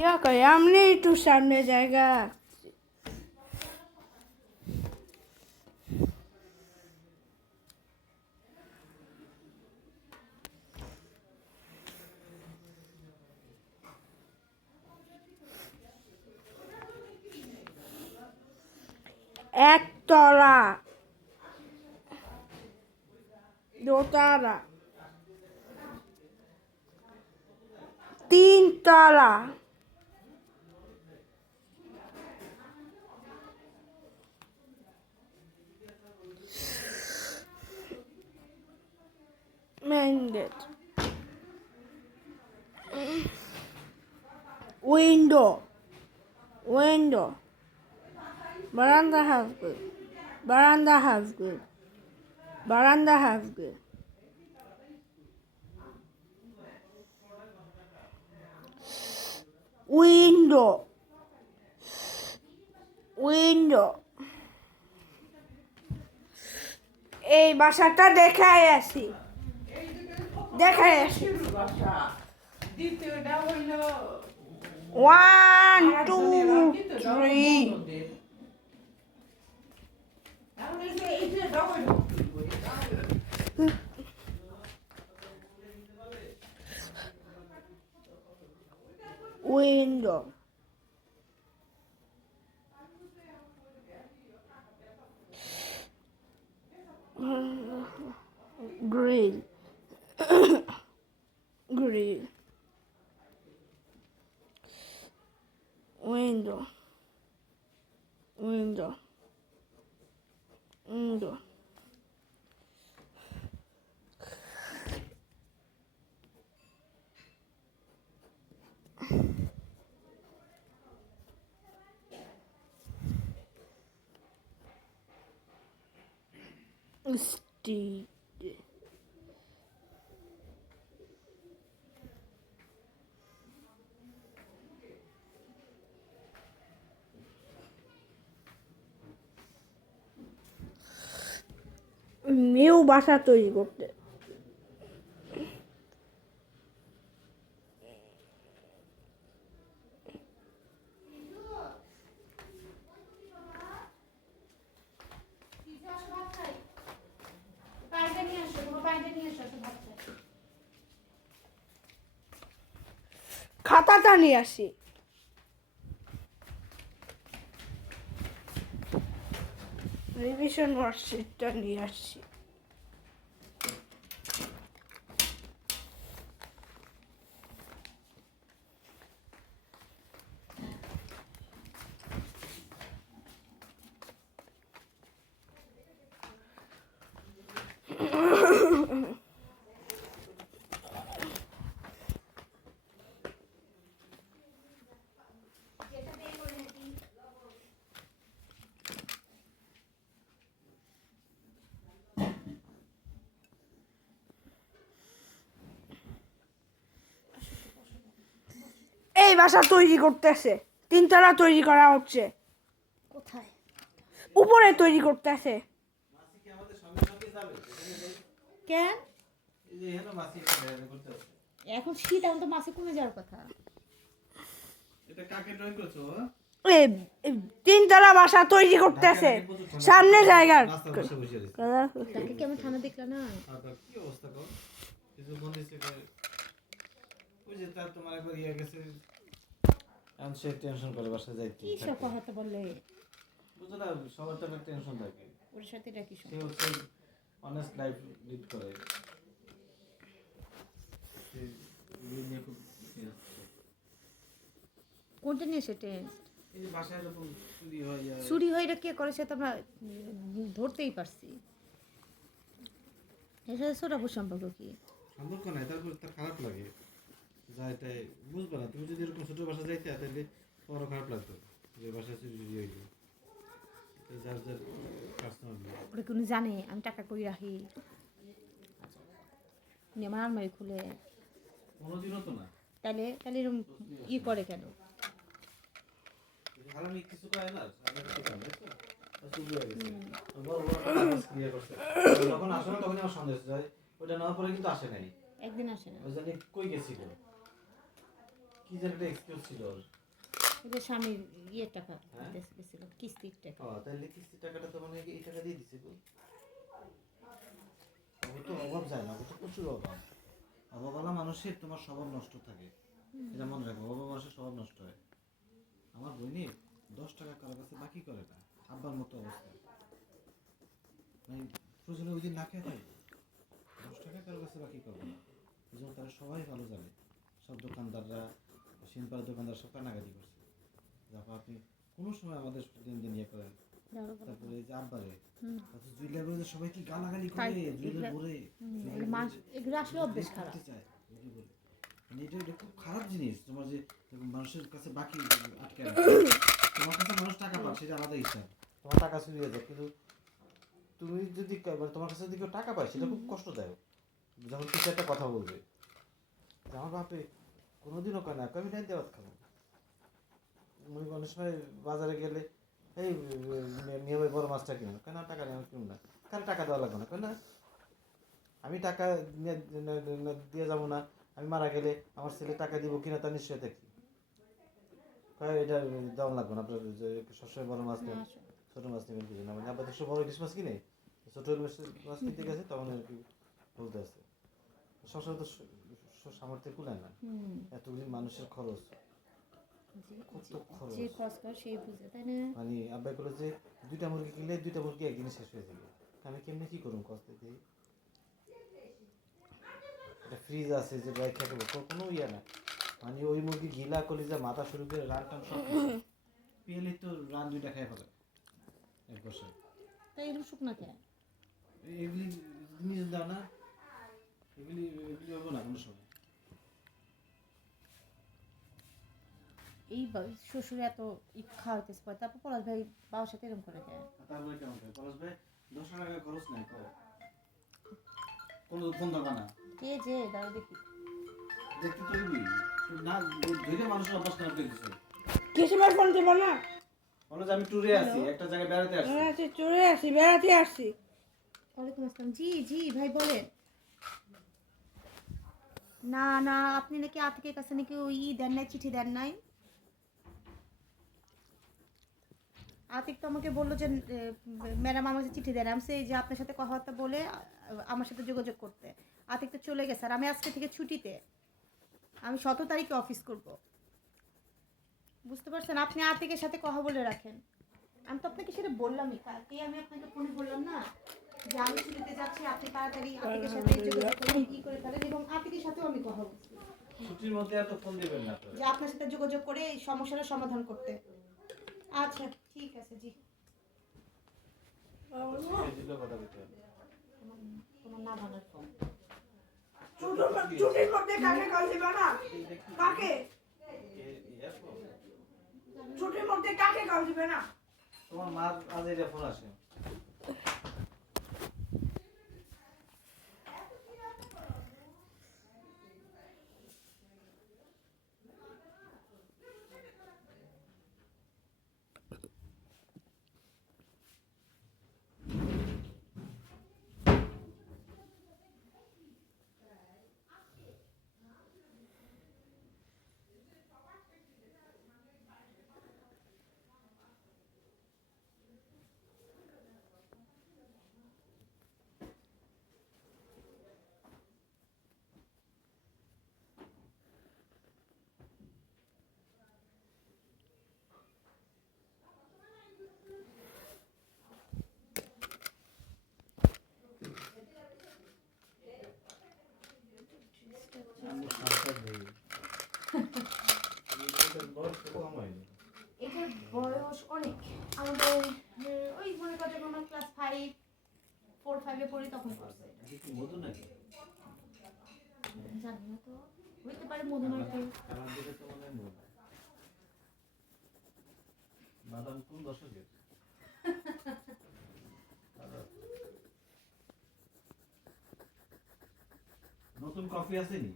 করে আমি একটু সামনে জায়গা একতলা দোতলা তিনতলা main gate window veranda half good veranda half good window এই বাসাটা দেখাই আসি দ্বিতীয়টা হইল 1 2 3 window grill window Steed. New বাসা তৈরি করতে খাতাটা নিয়ে আসি রিভিশন ওয়ার্কশিটটা নিয়ে আসছি এই বাসা তৈরি করতেছে তিনতলা তৈরি করা হচ্ছে কোথায় উপরে তৈরি করতেছে কেন এখন শীত এখন তো মাছে কমে যাওয়ার কথা এই তিনতলা বাসা তৈরি করতেছে সামনে জায়গা তাকে কেমন ঠান্ডা দেখলা না কি অবস্থা কর কিছু বন্দিছে ওই যে তার তোমার একবার ইয়ে গেছে আমি সে টেনশন করে বাসা যাইতে কি সব কথা বললে বুঝো না সবার তো একটা টেনশন থাকে ওর সাথে এটা কি সে হচ্ছে অনেস্ট লাইফ লিড করে কোনটা নিয়ে সে টেন্স এই যে বাসায় এরকম চুরি হয় এটা কে করে সে তো আমরা ধরতেই পারছি এর সাথে ছোটাপুর সম্পর্ক কি সম্পর্ক নাই তারপর তার খারাপ লাগে যা এটাই বুঝবে না তুমি যদি এরকম ছোট বাসা যাইতে তাহলে তোমারও খারাপ লাগতো যে বাসা চুরি হইলো যার যার পার্সোনাল ওরা কি উনি জানে আমি টাকা কই রাখি উনি আমার আলমারি খুলে কোনোদিনও তো না তাহলে তাহলে এরকম ই করে কেন হারামি কিছু করে না আমি ঠিক আছে চুরি হয়ে গেছে বড় বড় ক্লিয়ার করছে যখন আসে না তখন আমার সন্দেহ যায় ওটা নেওয়ার পরে কিন্তু আসে নাই একদিন আসে না ওই জানি কই গেছিল কি যেন একটা এক্সকিউজ ছিল ওর। ওই যে স্বামীর ইয়ের টাকা হ্যাঁ? দিতে গেছিল, কিস্তির টাকা। তাহলে কিস্তির টাকাটা তো মানে এই টাকা দিয়ে দিছে গো। ওকে তো অভাব যায় না, ওকে তো প্রচুর অভাব। অভাবওয়ালা মানুষের তোমার স্বভাব নষ্ট থাকে, এটা মনে রাখো। অভাব মানুষের স্বভাব নষ্ট হয়। আমার বোনই 10 টাকা কারো কাছে বাকি করে না, আব্বার মতো অবস্থা। মানে প্রয়োজনে ওই দিন না খেয়ে থাকে, 10 টাকা কারো কাছে বাকি করবে না। এই জন্য তারা সবাই ভালো জানে। সব দোকানদাররা, সিনপাড়ার দোকানদার সব কানাকাটি করছে, তারপর আপনি কোনো সময় আমাদের দিন ইয়ে করেন। তারপরে এই যে আব্বারে জুইলা করে সবাই কি গালাগালি করে, জুইলা বলে এগুলো আসলে অভ্যেস খারাপ। চায় বলে। মানে এটা খুব খারাপ জিনিস। তোমার যে মানুষের কাছে বাকি আটকে রাখে। তোমার কাছে মানুষ টাকা পায় সেটা আলাদা হিসাব, তোমার টাকা চুরি হয়ে যায়, কিন্তু তুমি যদি মানে তোমার কাছে যদি কেউ টাকা পায় সেটা খুব কষ্টদায়ক। যখন কিছু একটা কথা বলবে যে আমার বাপে কোনোদিনও কয় না, আমি নাই দেওয়াত খাবো। অনেক সময় বাজারে গেলে এই নিয়মে বড় মাছটা কিনুন, কেন টাকা নেই, আমি কিনুন না, কারণ টাকা দেওয়া লাগবে না, কেন আমি টাকা দিয়ে যাবো না, আমি মারা গেলে আমার ছেলে টাকা দিব কিনা তার নিশ্চয় দেখি, এটা দেওয়া লাগবে না, আপনার সবসময় বড় মাছ নেন, ছোটো মাছ নেবেন কিছু না। মানে আবার দেখছো বড় ইলিশ মাছ কিনে, ছোটো ইলিশ মাছ কিনতে গেছে তখন আর কি বলতে আছে সবসময় তো সামর্থ্য কুলায় না, এতগুলি মানুষের খরচ, যে খরচ করে সেই বুঝে, তাই না? মানে আব্বাই বলে যে 2টা মুরগি কিনলে 2টা মুরগি একদিনে শেষ হয়ে যাবে, আমি কেমনি কি করুন কষ্ট দিই। একটা ফ্রিজ আছে যে ড্রাই খেতে কোনো ইয়ে না, মানে ওই মুরগি গিলা কলিজা মাথা শুরু করে রান টান সব পেলে তো রান 2টা খেয়ে ফেলে এক বছর। তাই এরকম শুকনা খেয়ে এগুলি জিনিস দাও না, এগুলি এগুলি হবো না কোনো সময়। এই শ্বশুর এত খাওয়াইতেছে পরে, তারপর পলাশ ভাই বাবার সাথে এরকম করে দেয়। তারপরে কেমন করে পলাশ ভাই 10 টাকা খরচ নাই কোনো ফোন দরকার না, কে যে দাঁড়া দেখি দেখতে তো না ধীরে মানুষের অভ্যাস খারাপ করে দিচ্ছে। কিসের ফোন দেবো না? বলো যে আমি ট্যুরে আছি, একটা জায়গায় বেড়াতে আসছি। চলে আসি, বেড়াতে আসছি। ওয়ালাইকুম আসসালাম। জি জি ভাই বলেন। না না, আপনি নাকি আতিকের কাছে নাকি ওই দেন নাই, চিঠি দেন নাই। আতিক তো আমাকে বললো যে ম্যাডাম আমার কাছে চিঠি দেন, আমি সেই যে আপনার সাথে কথাবার্তা বলে আমার সাথে যোগাযোগ করতে। আতিক তো চলে গেছে, আর আমি আজকে থেকে ছুটিতে, আমি 17 তারিখে অফিস করব। বুঝতে পারছেন? আপনি আতিকের সাথে কথা বলে রাখেন। আমি তো আপনাকে সেটা বললামই, কালকে আমি আপনাকে ফোনে বললাম না যে আমি ছুটিতে যাচ্ছি, আপনি তাড়াতাড়ি আতিকের সাথে যোগাযোগ করে কি করে ফেলেন, এবং আতিকের সাথেও আমি কথা বলছি ছুটির মধ্যে এত ফোন দিবেন না যে আপনার সাথে যোগাযোগ করে এই সমস্যাটা সমাধান করতে। আচ্ছা ঠিক আছে জি। কথা বলতে হবে। তোমার না ভাঙার ফোন। ছুটির মধ্যে কাকে কল দিবা না? কাকে? ছুটির মধ্যে কাকে কল দিবে না? তোমার মার আজ এটা ফোন আসে। এটার বয়স অনেক, আমাদের ওই মনে করতে কোনো ক্লাস 4-5 পড়ি তখন করছে। মধু নাকি জানি না তো, হইতে পারে মধুমাইতে। বাদাম কোন দশকের? নতুন কফি আসেনি?